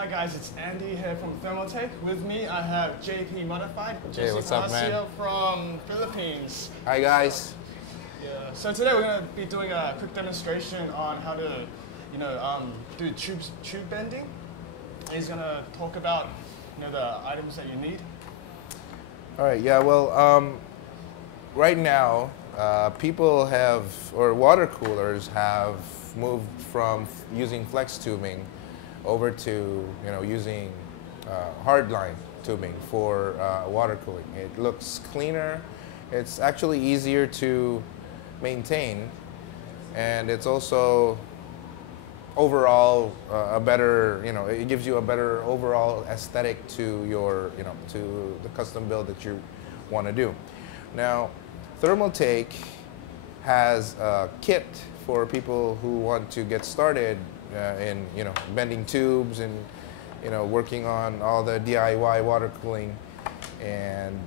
Hi guys, it's Andy here from Thermaltake. With me I have JP Modified, Hey, what's up, man? Palacio from Philippines. Hi guys. Yeah. So today we're going to be doing a quick demonstration on how to, do tube bending. He's going to talk about, the items that you need. All right. Yeah. Well, right now, people have, or water coolers have moved from using flex tubing over to, using hardline tubing for water cooling. It looks cleaner. It's actually easier to maintain, and it's also overall a better, it gives you a better overall aesthetic to your, to the custom build that you want to do. Now, Thermaltake has a kit for people who want to get started in, bending tubes and, working on all the DIY water cooling, and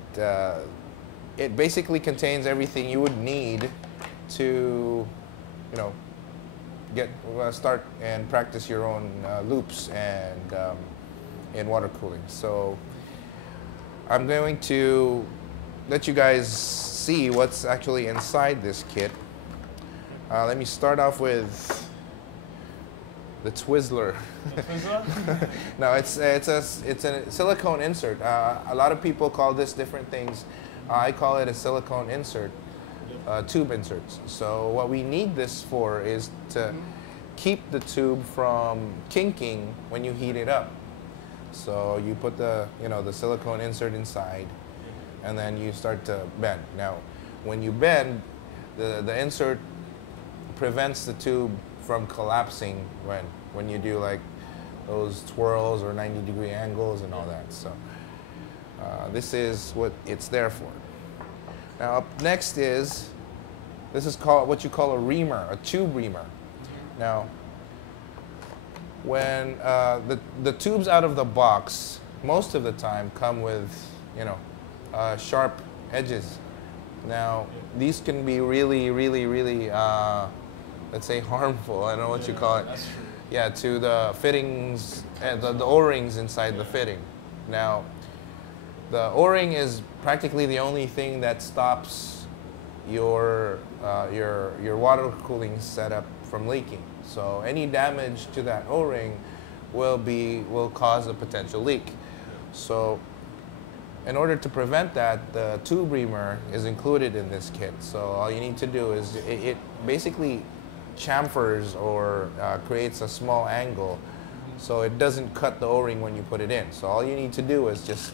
it basically contains everything you would need to, start and practice your own loops and in water cooling. So I'm going to let you guys see what's actually inside this kit. Let me start off with the Twizzler. No, it's a silicone insert. A lot of people call this different things. I call it a silicone insert. Tube inserts. So what we need this for is to keep the tube from kinking when you heat it up. So you put the the silicone insert inside, and then you start to bend. Now, when you bend, the insert prevents the tube from collapsing when you do like those twirls or 90-degree angles and all that. So this is what it's there for. Now up next is, this is called what you call a reamer, a tube reamer. Now, when the tubes out of the box, most of the time come with, sharp edges. Now, these can be really, really, really, let's say harmful. I don't know what you call it. That's true. Yeah, to the fittings, the O-rings inside the fitting. Now, the O-ring is practically the only thing that stops your water cooling setup from leaking. So any damage to that O-ring will cause a potential leak. So in order to prevent that, the tube reamer is included in this kit. So all you need to do is it basically chamfers or creates a small angle, so it doesn't cut the O-ring when you put it in. So all you need to do is just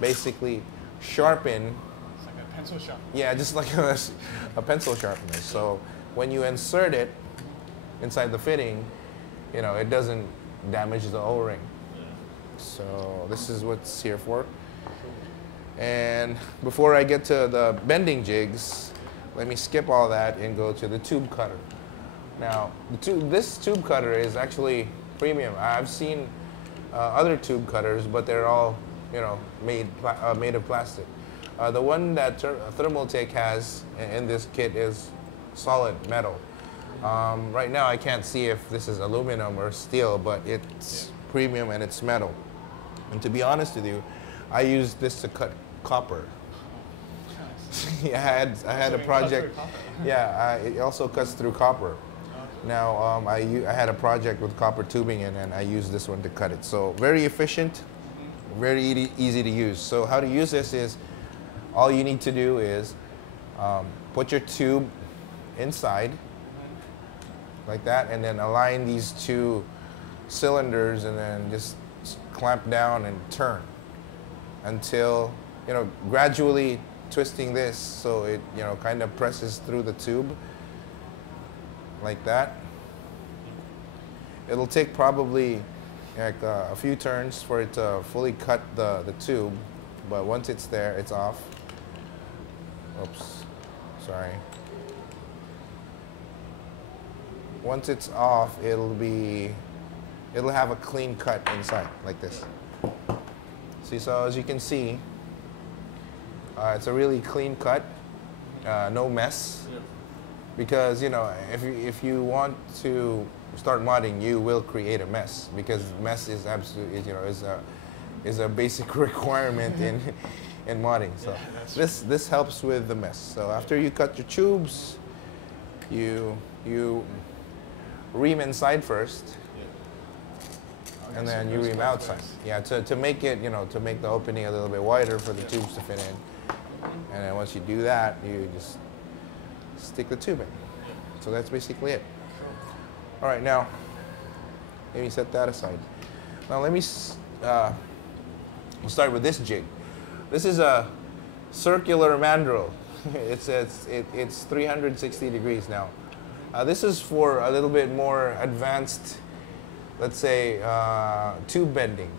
basically sharpen. It's like a pencil sharpener. Yeah, just like a pencil sharpener. So when you insert it inside the fitting, it doesn't damage the O-ring. So this is what's here for. And before I get to the bending jigs, let me skip all that and go to the tube cutter. Now, this tube cutter is actually premium. I've seen other tube cutters, but they're all, made of plastic. The one that Thermaltake has in this kit is solid metal. Right now, I can't see if this is aluminum or steel, but it's premium and it's metal. And to be honest with you, I used this to cut copper. Yeah, I had a project. Yeah, it also cuts through copper. Now, I had a project with copper tubing and I used this one to cut it. So very efficient, very easy to use. So how to use this is, all you need to do is put your tube inside, like that, and then align these two cylinders and then just clamp down and turn until, gradually twisting this so it, kind of presses through the tube like that. It'll take probably like a few turns for it to fully cut the tube, but once it's there, it's off. Oops, sorry. Once it's off, it'll have a clean cut inside like this. See, so as you can see, it's a really clean cut, no mess. Because if you want to start modding, you will create a mess, because mess is absolutely, is a basic requirement in modding. So this helps with the mess. So after you cut your tubes, you ream inside first, and then you ream outside. Yeah, to make it, to make the opening a little bit wider for the tubes to fit in. And then once you do that, you just stick the tube in. So that's basically it. All right, now let me set that aside. Now let me we'll start with this jig. This is a circular mandrel. It's 360 degrees now. This is for a little bit more advanced, let's say, tube bending.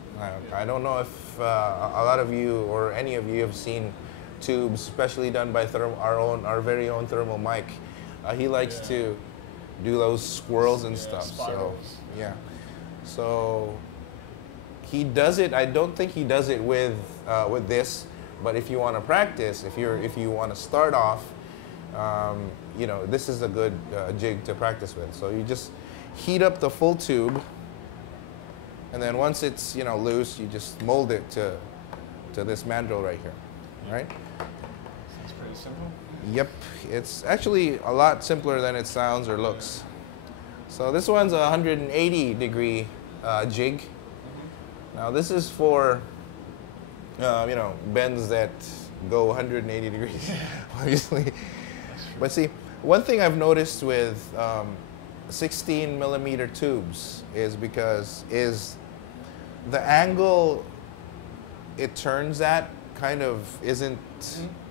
I don't know if a lot of you or any of you have seen tubes, especially done by our very own Thermal Mike. He likes to do those swirls and stuff. Spirals. So yeah, so he does it. I don't think he does it with this, but if you want to practice, if you want to start off, this is a good jig to practice with. So you just heat up the full tube, and then once it's loose, you just mold it to this mandrel right here, right? Sounds pretty simple. Yep, it's actually a lot simpler than it sounds or looks. So this one's a 180 degree jig. Now this is for bends that go 180 degrees, obviously. But see, one thing I've noticed with 16 millimeter tubes is the angle it turns at kind of isn't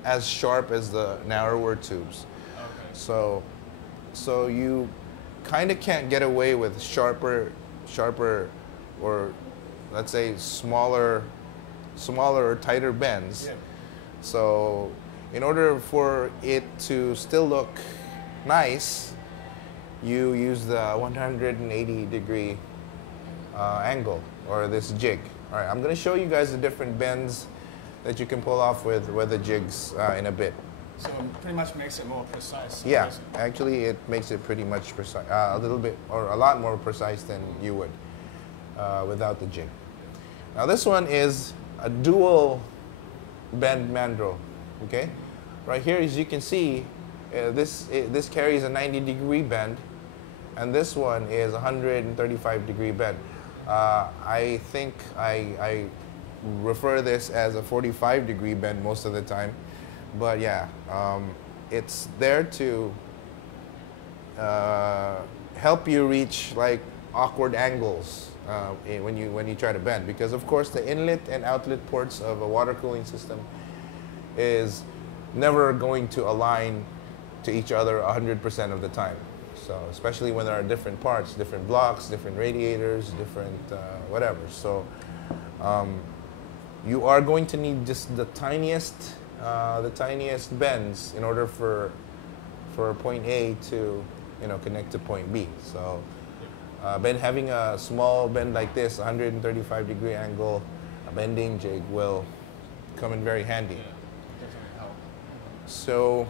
as sharp as the narrower tubes. Okay. So you kind of can't get away with sharper, or let's say smaller or tighter bends. Yeah. So in order for it to still look nice, you use the 180 degree angle, or this jig. All right, I'm going to show you guys the different bends that you can pull off with the jigs in a bit. So it pretty much makes it more precise. Yeah, actually it makes it pretty much precise, a little bit or a lot more precise than you would without the jig. Now this one is a dual bend mandrel, okay? Right here, as you can see, this carries a 90 degree bend, and this one is 135 degree bend. I think I refer this as a 45 degree bend most of the time, but yeah, it's there to help you reach like awkward angles when you try to bend, because of course the inlet and outlet ports of a water cooling system is never going to align to each other 100% of the time. So especially when there are different parts, different blocks, different radiators, different whatever. So you are going to need just the tiniest bends in order for point A to connect to point B. So having a small bend like this, 135 degree angle, a bending jig will come in very handy. Yeah, definitely help. So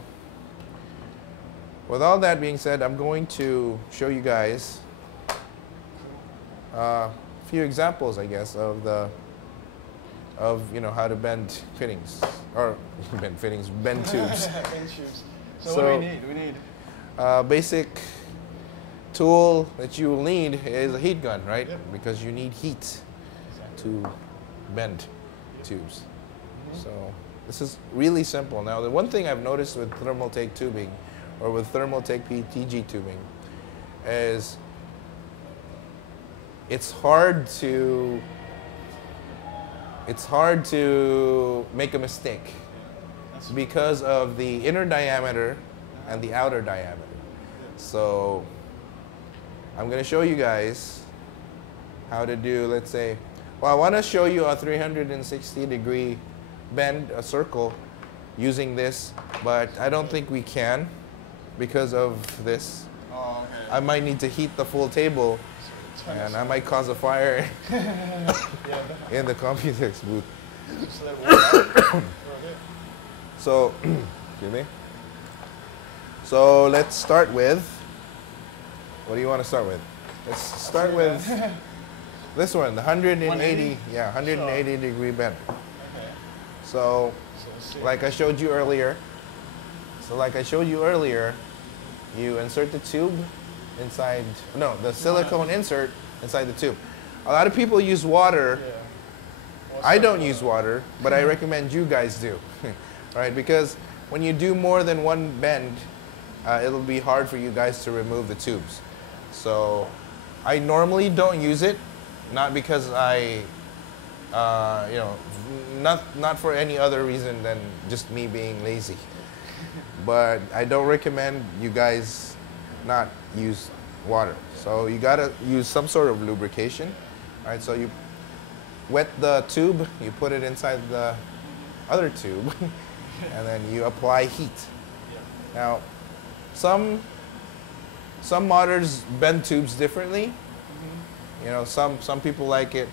with all that being said, I'm going to show you guys a few examples, I guess, of how to bend fittings, or bend tubes. Bend tubes. So what do we need? Basic tool that you will need is a heat gun, right? Yep. Because you need heat to bend tubes. So this is really simple. Now, the one thing I've noticed with Thermaltake tubing, or with Thermaltake PTG tubing, is it's hard to make a mistake because of the inner diameter and the outer diameter. So I'm going to show you guys how to do, let's say, well, I want to show you a 360 degree bend, a circle, using this, but I don't think we can because of this. Oh, okay. I might need to heat the full table, and I might cause a fire in the Computex booth. So, excuse me. So let's start with, what do you want to start with? Let's start with this one, the 180, 180? yeah, 180 Sure. degree bend. Okay. So, Let's see. like I showed you earlier, you insert the tube inside, no, the silicone insert inside the tube. A lot of people use water. Yeah. I don't use water, but I recommend you guys do, right? Because when you do more than one bend, it'll be hard for you guys to remove the tubes. So I normally don't use it, not because I, you know, not for any other reason than just me being lazy. But I don't recommend you guys not use water. So you gotta use some sort of lubrication, right? So you wet the tube, you put it inside the other tube, and then you apply heat. Now, some modders bend tubes differently. You know, some people like it,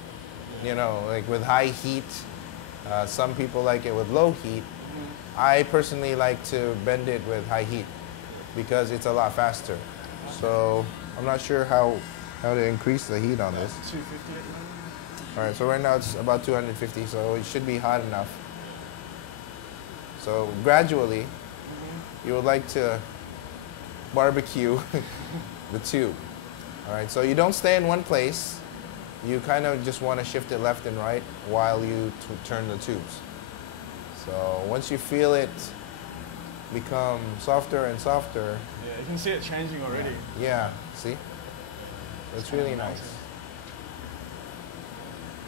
you know, like with high heat. Some people like it with low heat. I personally like to bend it with high heat because it's a lot faster. So I'm not sure how to increase the heat on this. 250 at the moment. All right, so right now it's about 250, so it should be hot enough. So gradually, you would like to barbecue the tube. All right, so you don't stay in one place. You kind of just want to shift it left and right while you turn the tubes. So once you feel it become softer and softer. Yeah, you can see it changing already. Yeah, see? It's really nice.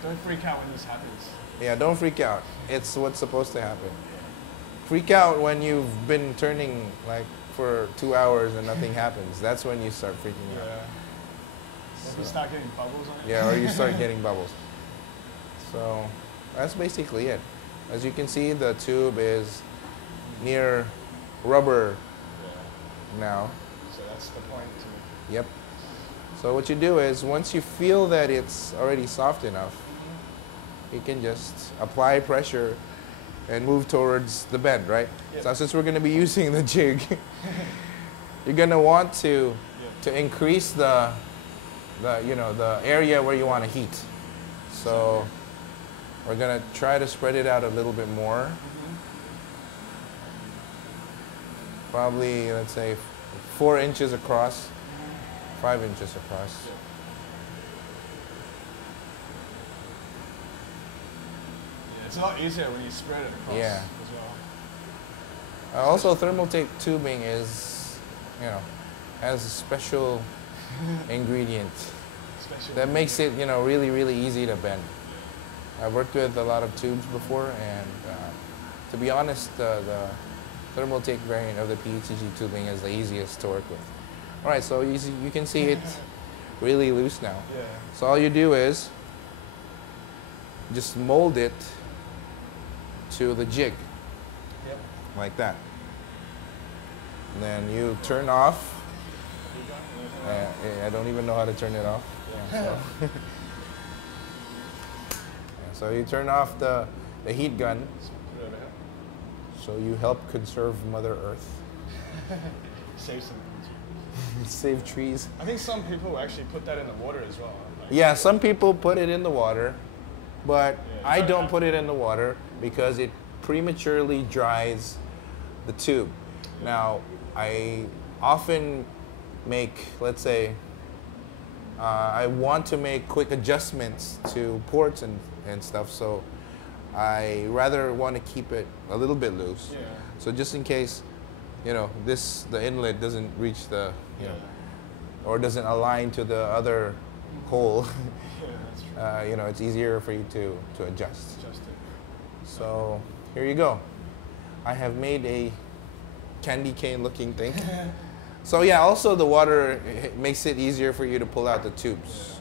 Don't freak out when this happens. Yeah, don't freak out. It's what's supposed to happen. Freak out when you've been turning like for 2 hours and nothing happens. That's when you start freaking out. Yeah. If you start getting bubbles on it. Yeah, or you start getting bubbles. So that's basically it. As you can see, the tube is near rubber now. So that's the point to Yep. So what you do is once you feel that it's already soft enough, you can just apply pressure and move towards the bend, right? Yep. So since we're going to be using the jig, you're going to want to increase the area where you want to heat. So we're going to try to spread it out a little bit more. Probably, let's say, 4 inches across, 5 inches across. It's a lot easier when you spread it across Yeah. as well. Also, Thermaltake tubing is, has a special ingredient that makes it, really, really easy to bend. I've worked with a lot of tubes before, and to be honest, the Thermaltake variant of the PETG tubing is the easiest to work with. All right, so you can see it's really loose now. Yeah. So all you do is just mold it to the jig, Yep. like that. And then you turn off. I don't even know how to turn it off. Yeah, so. Yeah, so you turn off the heat gun, Put it over here. so you help conserve Mother Earth. Save some. Save trees. I think some people actually put that in the water as well. Like, Yeah, some people put it in the water, but Yeah, I don't put it in the water because it prematurely dries the tube. Now, I often make, let's say, I want to make quick adjustments to ports and stuff, so I rather want to keep it a little bit loose. Yeah. So just in case, the inlet doesn't reach the, or doesn't align to the other hole, Yeah, that's true. it's easier for you to adjust. Just it. So here you go. I have made a candy cane looking thing. So yeah, also the water makes it easier for you to pull out the tubes.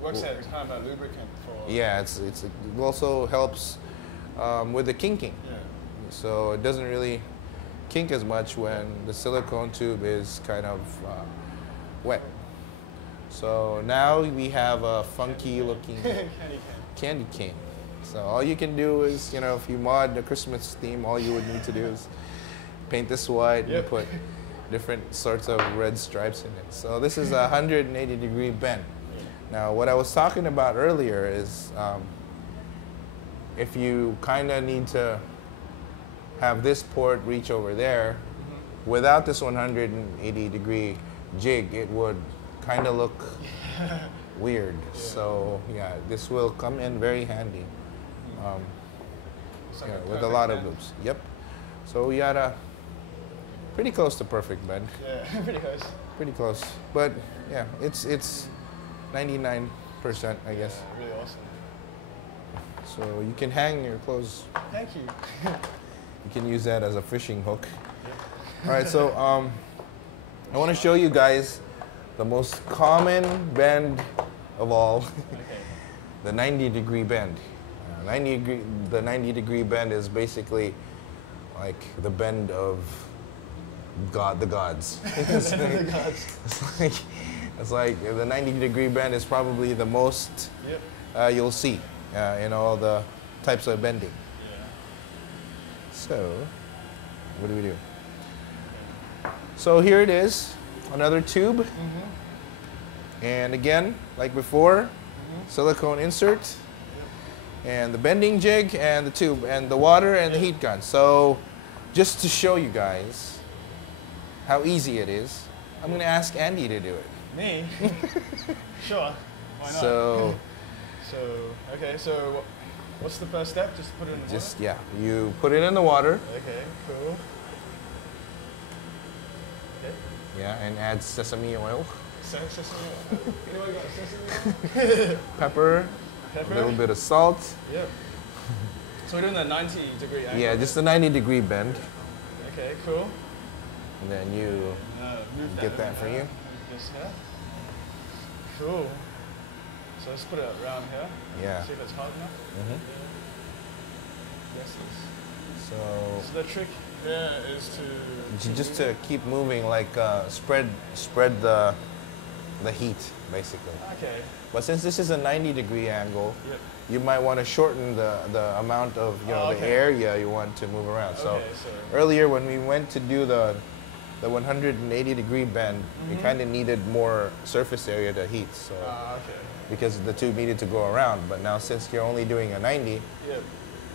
Works as kind of a lubricant for. Yeah, it also helps with the kinking. Yeah. So it doesn't really kink as much when the silicone tube is kind of wet. So now we have a funky looking candy cane. So all you can do is, if you mod the Christmas theme, all you would need to do is paint this white and put different sorts of red stripes in it. So this is a 180-degree bend. Now, what I was talking about earlier is if you kind of need to have this port reach over there, without this 180-degree jig, it would kind of look weird. Yeah. So yeah, this will come in very handy with a lot of loops. Yep. So we got a pretty close to perfect bend. Yeah, pretty close. Pretty close, but yeah, it's 99%, I guess. Yeah, really awesome. So you can hang your clothes. Thank you. You can use that as a fishing hook. All right, so I want to show you guys the most common bend of all, the 90-degree bend. The 90-degree bend is basically like the bend of the gods. It's like the 90-degree bend is probably the most you'll see in all the types of bending. Yeah. So, what do we do? So here it is, another tube. And again, like before, silicone insert, and the bending jig, and the tube, and the water, and the heat gun. So just to show you guys how easy it is, I'm going to ask Andy to do it. Me? Sure. Why not? So, okay, so what's the first step? Just put it in the water? Yeah, you put it in the water. Okay, cool. Okay. Yeah, and add sesame oil. Sesame oil. Anyone got sesame oil? Pepper. A little bit of salt. Yep. So we're doing the 90-degree angle? Yeah, just a 90-degree bend. Okay, cool. And then you get that for you. This here. Cool. So let's put it around here. Yeah. See if it's hard enough. Yes, yes. So the trick there is to just to keep moving, like spread the heat basically. Okay. But since this is a 90-degree angle, you might want to shorten the amount of the area you want to move around. So earlier when we went to do the 180-degree bend, we kind of needed more surface area to heat. So because the tube needed to go around. But now since you're only doing a 90,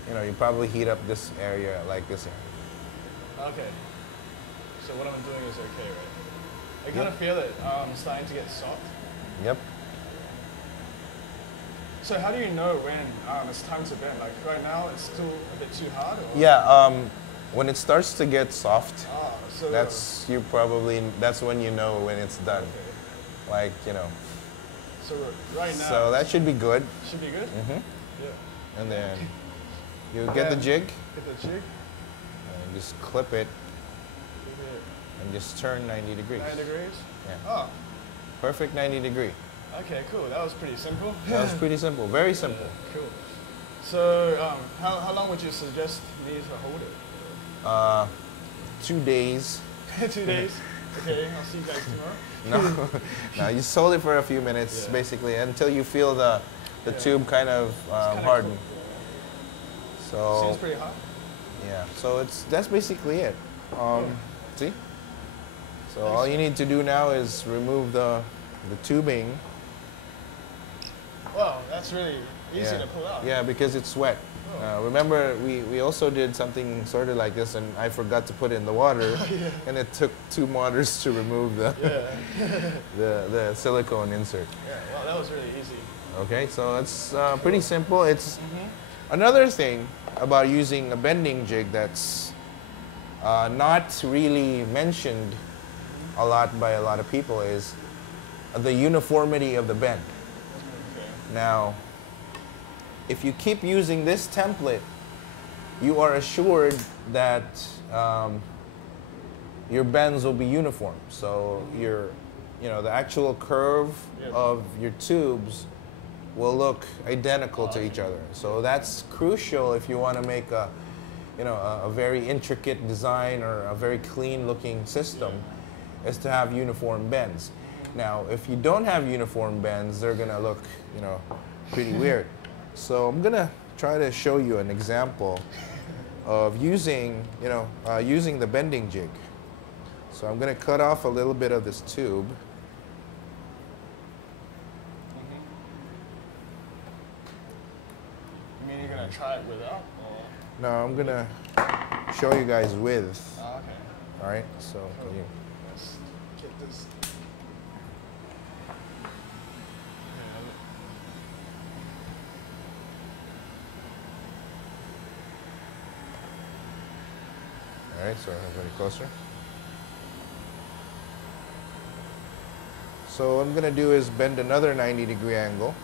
you probably heat up this area like this area. Okay. So what I'm doing is okay, right? I kind of feel it starting to get soft. Yep. So how do you know when it's time to bend? Like right now, it's still a bit too hard? Or? Yeah. When it starts to get soft, so that's when you know when it's done. Okay. Like So right now. So that should be good. Should be good. Yeah. And then you get the jig. Get the jig. And just clip it. And just turn 90 degrees. 90 degrees? Yeah. Oh. Perfect 90 degree. Okay, cool. That was pretty simple. That was pretty simple. Very simple. Cool. So how long would you suggest me to hold it? 2 days. 2 days? Okay, I'll see you guys tomorrow. No, you just hold it for a few minutes, basically, until you feel the tube kind of harden. Cool. So seems pretty hot. Yeah, so that's basically it. See? So all you need to do now is remove the tubing. Wow, that's really easy to pull out. Yeah, because it's wet. Remember, we also did something sort of like this, and I forgot to put it in the water, and it took 2 motors to remove the silicone insert. Yeah, wow, that was really easy. Okay, so it's pretty simple. It's another thing about using a bending jig that's not really mentioned a lot by a lot of people is the uniformity of the bend. Now, if you keep using this template, you are assured that your bends will be uniform. So the actual curve of your tubes will look identical to each other. So that's crucial if you want to make a very intricate design or a very clean looking system, is to have uniform bends. Now, if you don't have uniform bends, they're gonna look, pretty weird. So I'm gonna try to show you an example of using the bending jig. So I'm going to cut off a little bit of this tube. You mean you're going to try it without? Or? No, I'm going to show you guys with. Oh, okay. All right, so can you... Let's get this. All right, so I'm going closer. So what I'm going to do is bend another 90-degree angle.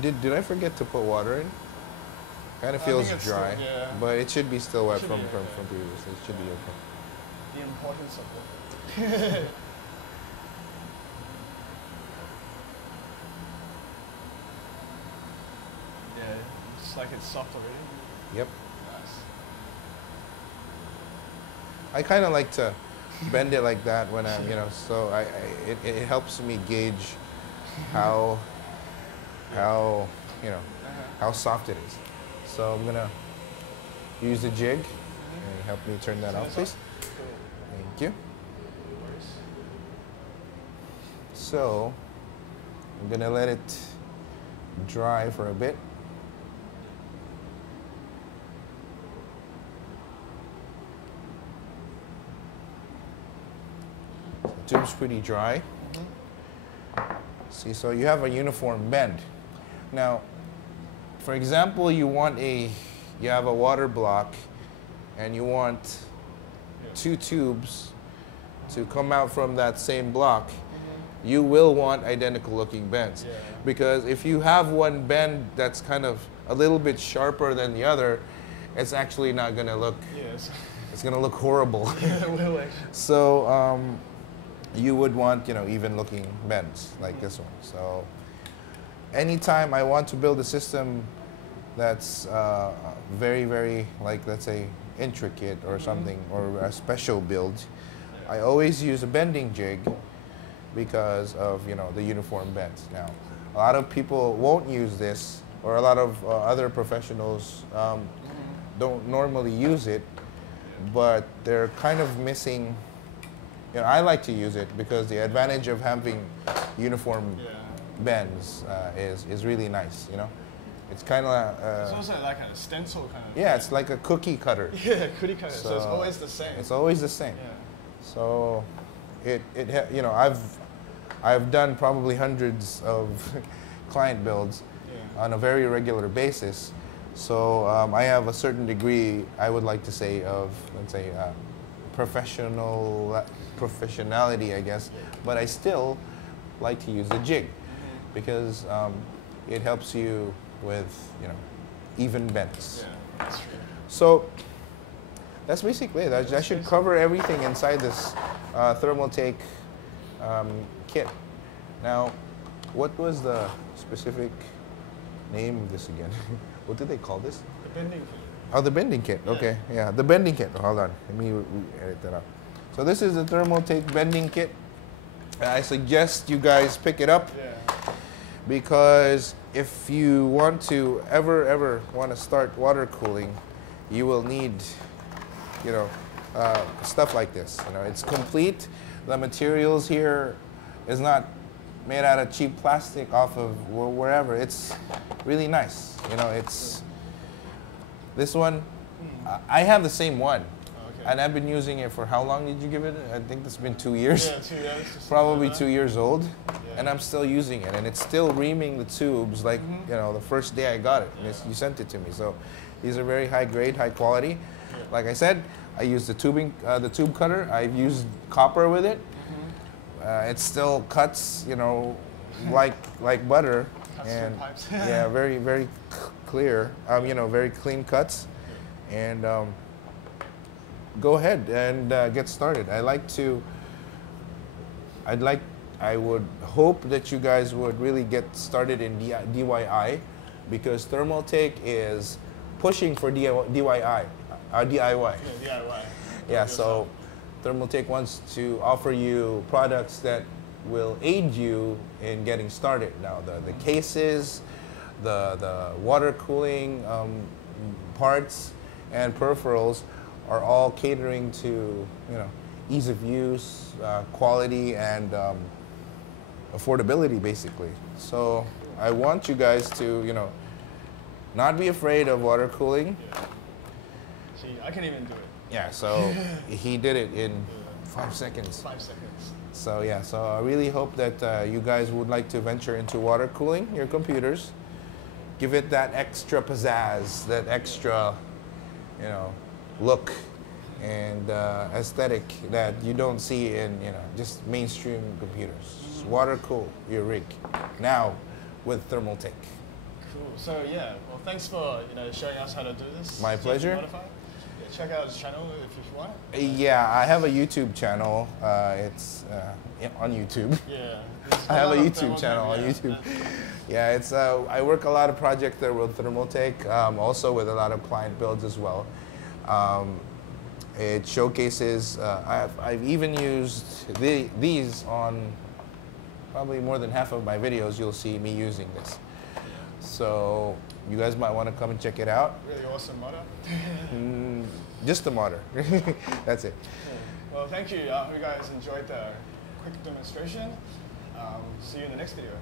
Did I forget to put water in? Kind of feels dry, still, yeah. but it should be still wet from okay. previously. It should be okay. The importance of water. Yeah, it's like it's soft already. Yep. Nice. I kind of like to bend it like that when I'm, so it helps me gauge how how soft it is. So I'm gonna use the jig and help me turn that off, please. Thank you. So I'm gonna let it dry for a bit. The tube's pretty dry. See, so you have a uniform bend. Now, for example, you have a water block and you want two tubes to come out from that same block, you will want identical looking bends. Yeah. Because if you have one bend that's kind of a little bit sharper than the other, it's actually not gonna look, it's gonna look horrible. Yeah, it will actually. So you would want, even looking bends like this one. So anytime I want to build a system that's very, very, like, let's say, intricate or something, or a special build, I always use a bending jig because of, the uniform bends. Now, a lot of people won't use this, or a lot of other professionals don't normally use it, but they're kind of missing. I like to use it because the advantage of having uniform bends is really nice. It's kind of it's also like a stencil kind of. Yeah, it's like a cookie cutter. Yeah, cookie cutter. So it's always the same. It's always the same. Yeah. So I've done probably hundreds of client builds on a very regular basis. So I have a certain degree, I would like to say, of, let's say, professionality, I guess. But I still like to use the jig because it helps you with, even bends. Yeah, that's true. So that's basically it. I should cover everything inside this Thermaltake kit. Now, what was the specific name of this again? What did they call this? The bending kit. Oh, the bending kit. Okay, yeah, the bending kit. Hold on, let me edit that out. So this is the Thermaltake bending kit. I suggest you guys pick it up because if you want to ever want to start water cooling, you will need, stuff like this. It's complete. The materials here is not made out of cheap plastic off of wherever. It's really nice. It's this one. I have the same one. And I've been using it for how long did you give it? I think it's been 2 years. Yeah, 2 years. Probably 2 years old. And I'm still using it. And it's still reaming the tubes like, the first day I got it. And you sent it to me. So these are very high grade, high quality. Like I said, I used the tube cutter. I've used copper with it. It still cuts, like butter. Cuts and pipes. yeah, very, very clear. Very clean cuts. And go ahead and get started. I would hope that you guys would really get started in DIY because Thermaltake is pushing for DIY. Yeah, DIY. Yeah, so Thermaltake wants to offer you products that will aid you in getting started. Now, the cases, the water cooling parts and peripherals are all catering to ease of use, quality, and affordability, basically. So I want you guys to not be afraid of water cooling. Yeah. See, I can't even do it. Yeah, so he did it in 5 seconds. 5 seconds. So yeah, so I really hope that you guys would like to venture into water cooling your computers. Give it that extra pizzazz, that extra, look and aesthetic that you don't see in just mainstream computers. Water cool your rig now with Thermaltake. Cool. So yeah, well, thanks for showing us how to do this. My pleasure. Yeah, check out his channel if you want. Yeah, I have a YouTube channel. It's on YouTube. Yeah. I have a YouTube channel on YouTube. Yeah, it's I work a lot of projects there with Thermaltake, also with a lot of client builds as well. It showcases. I've even used these on probably more than half of my videos. You'll see me using this. So you guys might want to come and check it out. Really awesome modder. Just the modder. That's it. Yeah. Well, thank you. I hope you guys enjoyed the quick demonstration. See you in the next video.